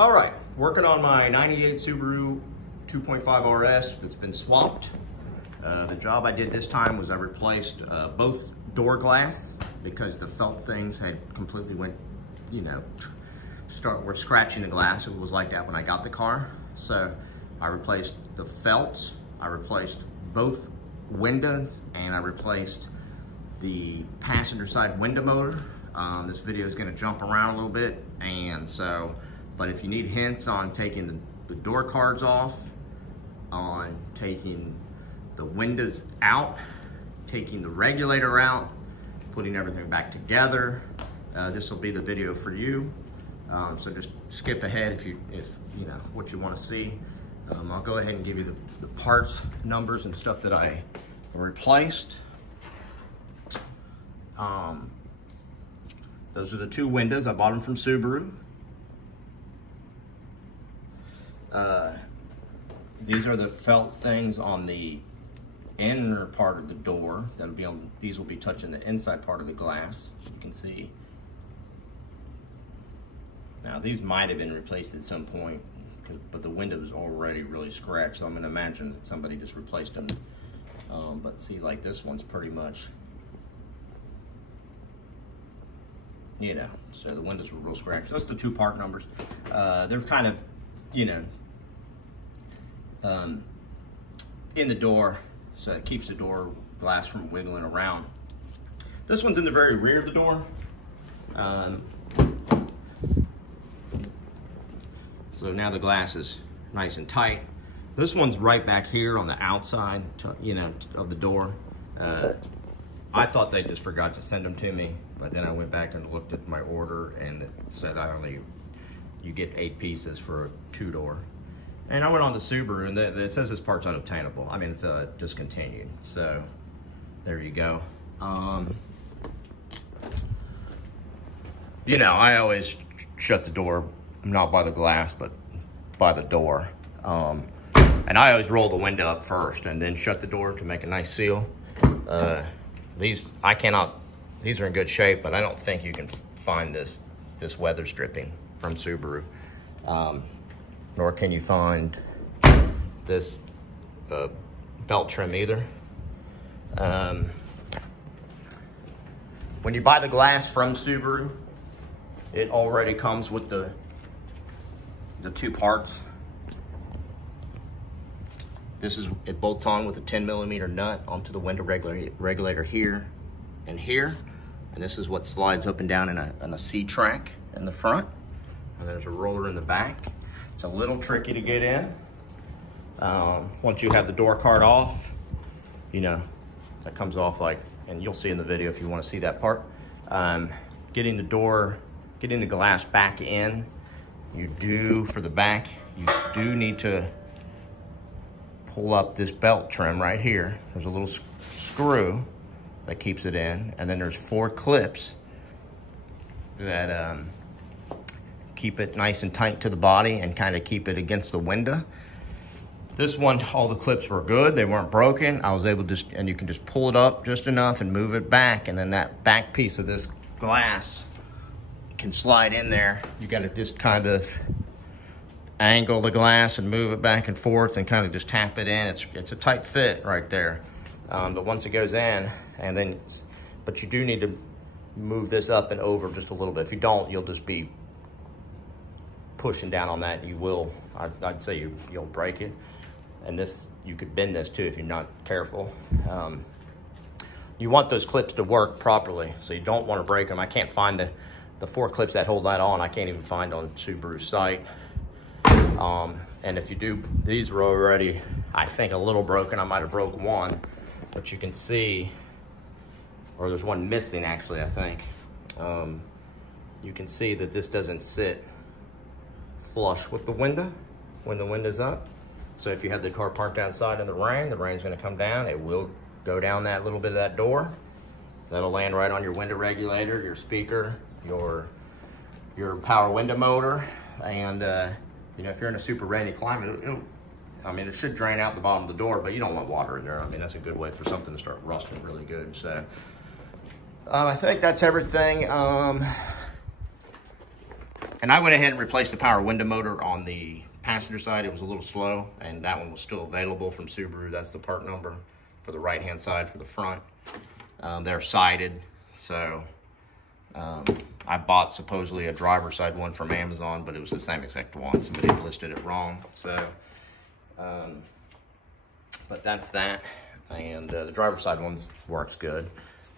All right, working on my 98 Subaru 2.5 RS that's been swapped. The job I did this time was I replaced both door glass because the felt things had completely went, were scratching the glass. It was like that when I got the car. So I replaced the felt, I replaced both windows, and I replaced the passenger side window motor. This video is gonna jump around a little bit, and so, but if you need hints on taking the door cards off, on taking the windows out, taking the regulator out, putting everything back together, this will be the video for you. So just skip ahead if you know what you want to see. I'll go ahead and give you the parts numbers and stuff that I replaced. Those are the two windows. I bought them from Subaru. These are the felt things on the inner part of the door. That'll be on. These will be touching the inside part of the glass. You can see. Now these might have been replaced at some point, but the window is already really scratched. So I'm going to imagine that somebody just replaced them. But see, like this one's pretty much, so the windows were real scratched. That's the two part numbers. They're kind of, in the door, so it keeps the door glass from wiggling around. This one's in the very rear of the door. So now the glass is nice and tight. This one's right back here on the outside, of the door. I thought they just forgot to send them to me, but then I went back and looked at my order and it said you get 8 pieces for a 2-door. And I went on to Subaru and it says this part's unobtainable. I mean, it's discontinued. So there you go. I always shut the door, not by the glass, but by the door. And I always roll the window up first and then shut the door to make a nice seal. These are in good shape, but I don't think you can find this weather stripping from Subaru. Nor can you find this belt trim either. When you buy the glass from Subaru, it already comes with the two parts. It bolts on with a 10mm nut onto the window regulator here and here. And this is what slides up and down in a C-track in the front. And there's a roller in the back. It's a little tricky to get in. Once you have the door card off, that comes off and you'll see in the video if you want to see that part. Getting the glass back in, for the back, you do need to pull up this belt trim right here. There's a little screw that keeps it in, and then there's 4 clips that keep it nice and tight to the body and kind of keep it against the window. This one, all the clips were good. They weren't broken. I was able to and you can just pull it up just enough and move it back, and then that back piece of this glass can slide in there. You got to just kind of angle the glass and move it back and forth and kind of just tap it in. It's a tight fit right there. But once it goes in, but you do need to move this up and over just a little bit. If you don't, you'll just be pushing down on that. You will, I'd say you'll break it. And this, you could bend this too if you're not careful. You want those clips to work properly, so you don't want to break them. I can't find the 4 clips that hold that on. I can't even find on Subaru's site. And if you do, these were already, I think, a little broken. I might have broke one, but you can see, or there's one missing actually, I think. You can see that this doesn't sit flush with the window when the window's up. So if you have the car parked outside in the rain's gonna come down. It will go down that little bit of that door. That'll land right on your window regulator, your speaker, your power window motor, and if you're in a super rainy climate, it should drain out the bottom of the door, but you don't want water in there. I mean, that's a good way for something to start rusting really good. So I think that's everything. And I went ahead and replaced the power window motor on the passenger side. It was a little slow, and that one was still available from Subaru. That's the part number for the right-hand side for the front. They're sided, so I bought supposedly a driver's side one from Amazon, but it was the same exact one. Somebody listed it wrong. So, but that's that. And the driver's side one works good.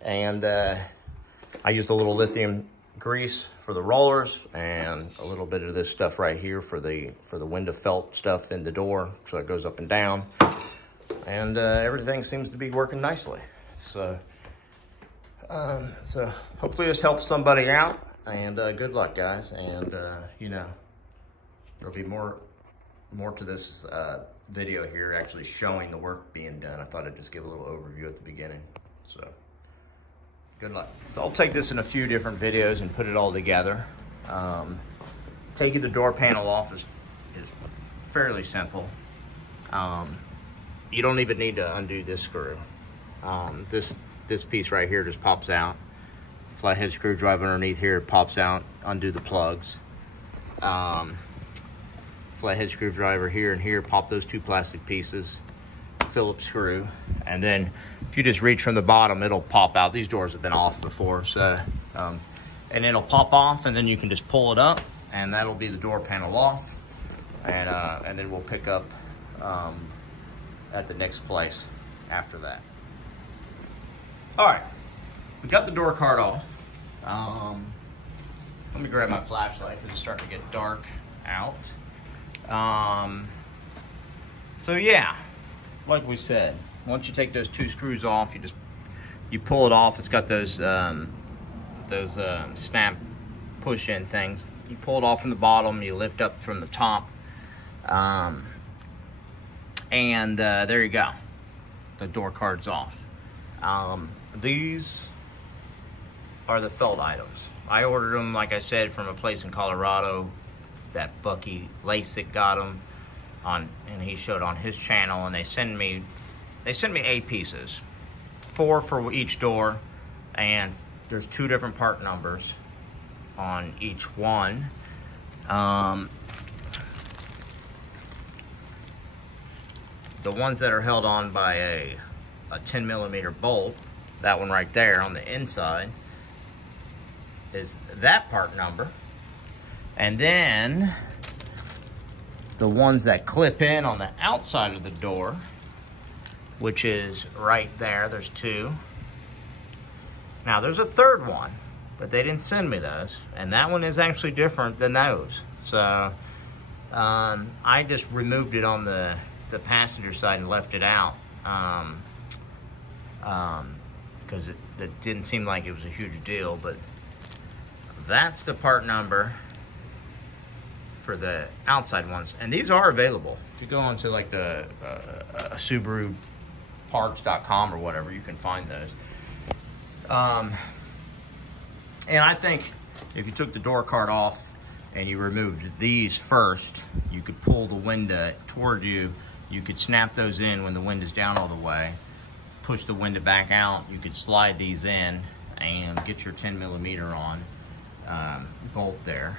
And I used a little lithium grease for the rollers and a little bit of this stuff right here for the window felt stuff in the door, so it goes up and down. And everything seems to be working nicely. So, so hopefully this helps somebody out. And good luck, guys. And you know, there'll be more to this video here, actually showing the work being done. I thought I'd just give a little overview at the beginning. So, good luck. So I'll take this in a few different videos and put it all together. Taking the door panel off is fairly simple. You don't even need to undo this screw. This piece right here just pops out. Flathead screwdriver underneath here pops out. Undo the plugs. Flathead screwdriver here and here, pop those two plastic pieces. Phillips screw, and then if you just reach from the bottom, it'll pop out. These doors have been off before, so and it'll pop off, and then you can just pull it up, and that'll be the door panel off, and then we'll pick up at the next place after that. All right, we got the door card off. Let me grab my flashlight because it's starting to get dark out. So yeah, like we said, once you take those two screws off, you pull it off. It's got those snap push-in things. You pull it off from the bottom, you lift up from the top, and there you go. The door card's off. These are the felt items. I ordered them, like I said, from a place in Colorado that Bucky Lasik got them on, and he showed on his channel. And they send me 8 pieces, 4 for each door, and there's 2 different part numbers on each one. The ones that are held on by a 10mm bolt, that one right there on the inside, is that part number. And then the ones that clip in on the outside of the door, which is right there, there's 2. Now there's a 3rd one, but they didn't send me those. And that one is actually different than those. So I just removed it on the passenger side and left it out. Because it didn't seem like it was a huge deal, but that's the part number for the outside ones. And these are available. If you go onto like the Subaru parts.com or whatever, you can find those. And I think if you took the door card off and you removed these first, you could pull the window toward you. You could snap those in when the window's down all the way, push the window back out. You could slide these in and get your 10mm on bolt there.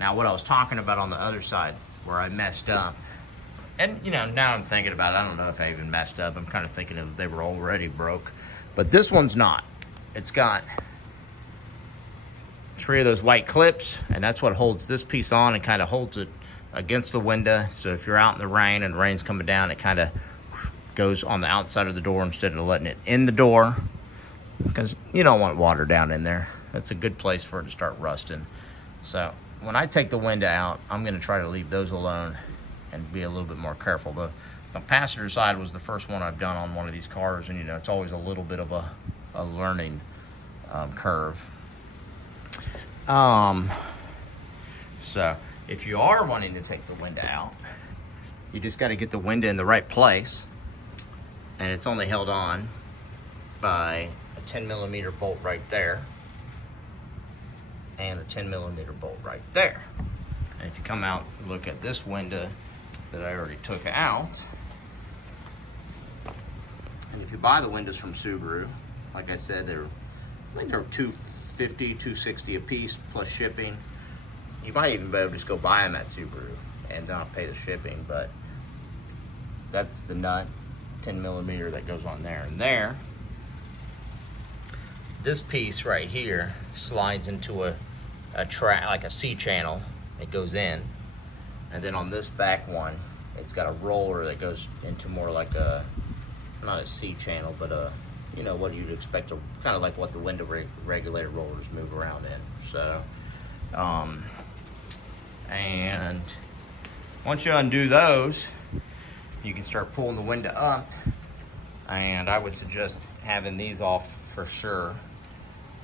Now what I was talking about on the other side where I messed up, and you know, now I'm thinking about it, I don't know if I even messed up. I'm kind of thinking that they were already broke, but this one's not. It's got 3 of those white clips, and that's what holds this piece on and kind of holds it against the window. So if you're out in the rain and the rain's coming down, it kind of goes on the outside of the door instead of letting it in the door, because you don't want water down in there. That's a good place for it to start rusting. So when I take the window out, I'm going to try to leave those alone and be a little bit more careful. The passenger side was the first one I've done on one of these cars, and you know, it's always a little bit of a learning curve. So if you are wanting to take the window out, you just got to get the window in the right place, and it's only held on by a 10mm bolt right there and a 10mm bolt right there. And if you come out and look at this window that I already took out, and if you buy the windows from Subaru, like I said, I think they're $250, $260 a piece plus shipping. You might even be able to just go buy them at Subaru and not pay the shipping, but that's the nut, 10 millimeter that goes on there. And there, this piece right here slides into a track, like a C channel. It goes in. And then on this back one, it's got a roller that goes into more like a, not a C channel, but a, you know, what you'd expect to, kind of like what the window regulator rollers move around in. So, and once you undo those, you can start pulling the window up. And I would suggest having these off for sure,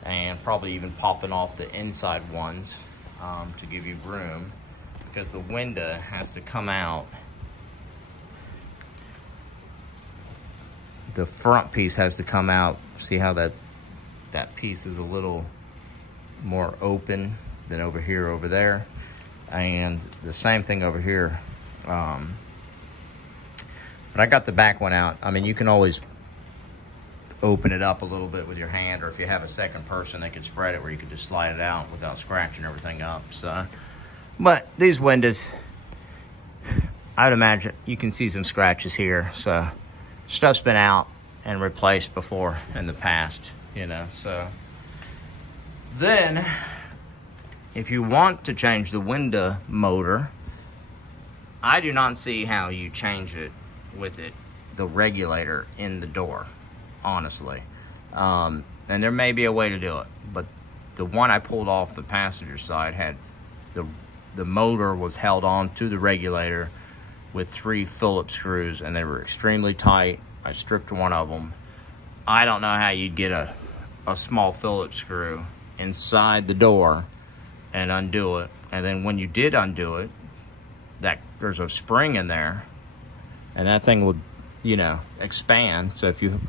and probably even popping off the inside ones to give you room, because the window has to come out. The front piece has to come out. See how that piece is a little more open than over here, over there. And the same thing over here. But I got the back one out. I mean, you can always open it up a little bit with your hand, or if you have a second person, they could spread it where you could just slide it out without scratching everything up. So, but these windows, I'd imagine you can see some scratches here. So stuff's been out and replaced before in the past, you know. So then, if you want to change the window motor, I do not see how you change it with the regulator in the door, honestly. And there may be a way to do it, but the one I pulled off the passenger side had the motor was held on to the regulator with 3 Phillips screws, and they were extremely tight. I stripped one of them. I don't know how you'd get a small Phillips screw inside the door and undo it. And then when you did undo it, there's a spring in there, and that thing would, you know, expand. So if you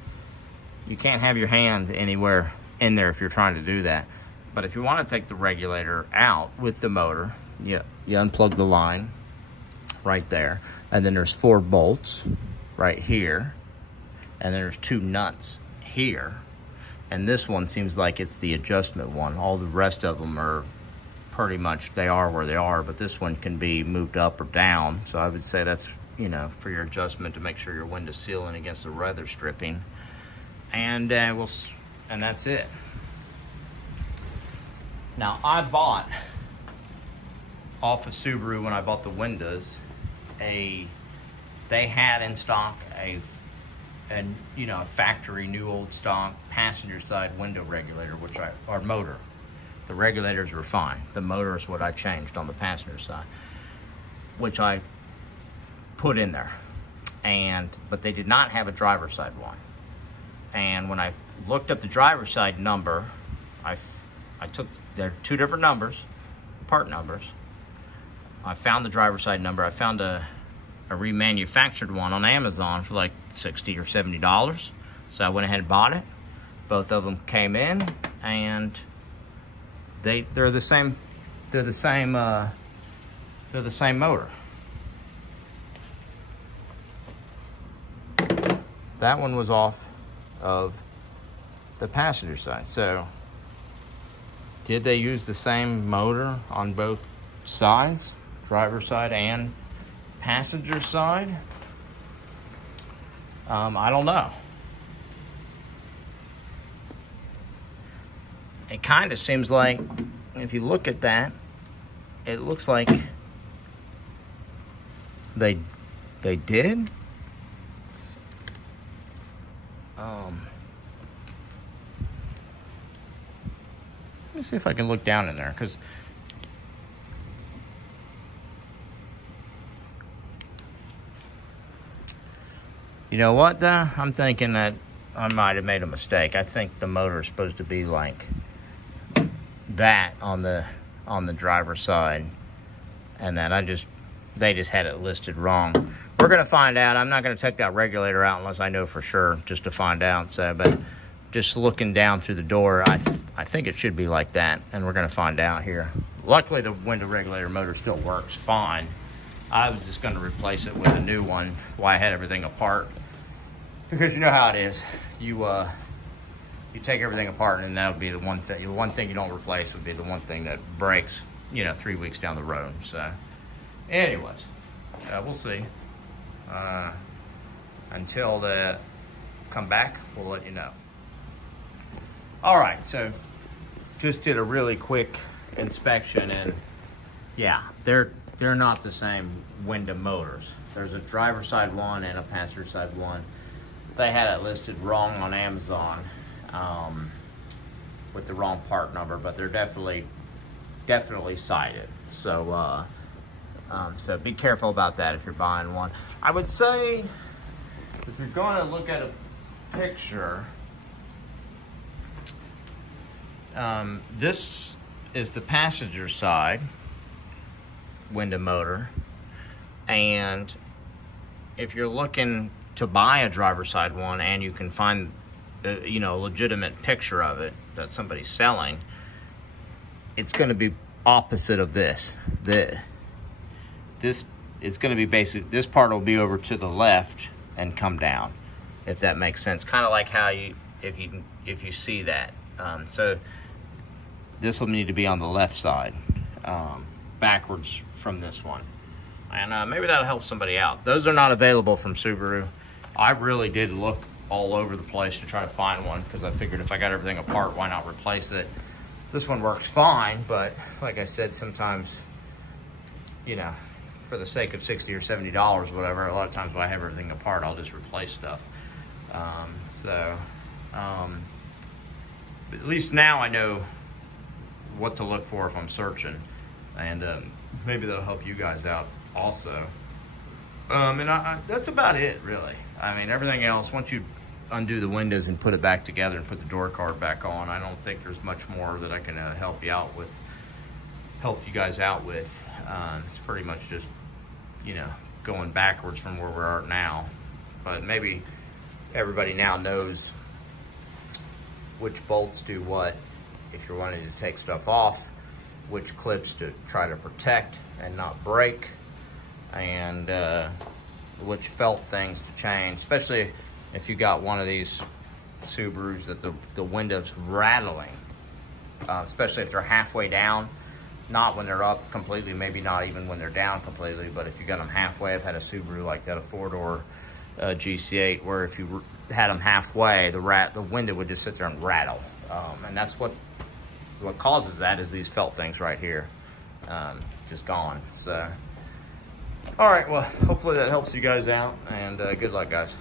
can't have your hand anywhere in there if you're trying to do that. But if you want to take the regulator out with the motor, you unplug the line right there, and then there's 4 bolts right here, and there's 2 nuts here, and this one seems like it's the adjustment one. All the rest of them are pretty much, they are where they are, but this one can be moved up or down. So I would say that's, you know, for your adjustment to make sure your window's sealing against the weather stripping. And and that's it. Now, I bought off of Subaru, when I bought the windows, they had in stock a factory new old stock passenger side window regulator, or motor. The regulators were fine. The motor is what I changed on the passenger side, which I put in there. But they did not have a driver's side one. And when I looked up the driver's side number, there are 2 different numbers, part numbers. I found the driver's side number. I found a remanufactured one on Amazon for like $60 or $70. So I went ahead and bought it. Both of them came in, and they're the same. They're the same motor. That one was off of the passenger side. So did they use the same motor on both sides, driver's side and passenger side? I don't know. It kind of seems like, if you look at that, it looks like they did. Let me see if I can look down in there, because you know what, though? I'm thinking that I might have made a mistake. I think the motor is supposed to be like that on the driver's side, and that they just had it listed wrong. We're gonna find out. I'm not gonna take that regulator out unless I know for sure, just to find out. So, but just looking down through the door, I think it should be like that, and we're gonna find out here. Luckily, the window regulator motor still works fine. I was just gonna replace it with a new one while I had everything apart, because you know how it is. You take everything apart, and that would be the one thing. The one thing you don't replace would be the one thing that breaks you know, 3 weeks down the road. So anyways, we'll see. Until they come back, we'll let you know. All right, so just did a really quick inspection, and yeah, they're not the same Wyndham motors. There's a driver's side one and a passenger side one. They had it listed wrong on Amazon with the wrong part number, but they're definitely cited. So so be careful about that if you're buying one. I would say if you're going to look at a picture, this is the passenger side Wyndham motor, and if you're looking to buy a driver's side one and you can find you know, a legitimate picture of it that somebody's selling, it's going to be opposite of this. This it's going to be basic. This part will be over to the left and come down, if that makes sense. Kind of like how you, if you see that. So this will need to be on the left side, backwards from this one. And maybe that'll help somebody out. Those are not available from Subaru. I really did look all over the place to try to find one, because I figured if I got everything apart, why not replace it? This one works fine, but like I said, sometimes, you know, for the sake of $60 or $70 or whatever, a lot of times when I have everything apart, I'll just replace stuff. But at least now I know what to look for if I'm searching, and maybe that'll help you guys out also. And that's about it, really. I mean, everything else, once you undo the windows and put it back together and put the door card back on, I don't think there's much more that I can help you guys out with. It's pretty much just, you know, going backwards from where we are now. But maybe everybody now knows which bolts do what if you're wanting to take stuff off, which clips to try to protect and not break, and which felt things to change, especially if you got one of these Subarus that the window's rattling, especially if they're halfway down, not when they're up completely, maybe not even when they're down completely, but if you got them halfway. I've had a Subaru like that, a 4-door GC8, where if you had them halfway, the window would just sit there and rattle, and that's what causes that, is these felt things right here, just gone. So all right, well, hopefully that helps you guys out, and good luck, guys.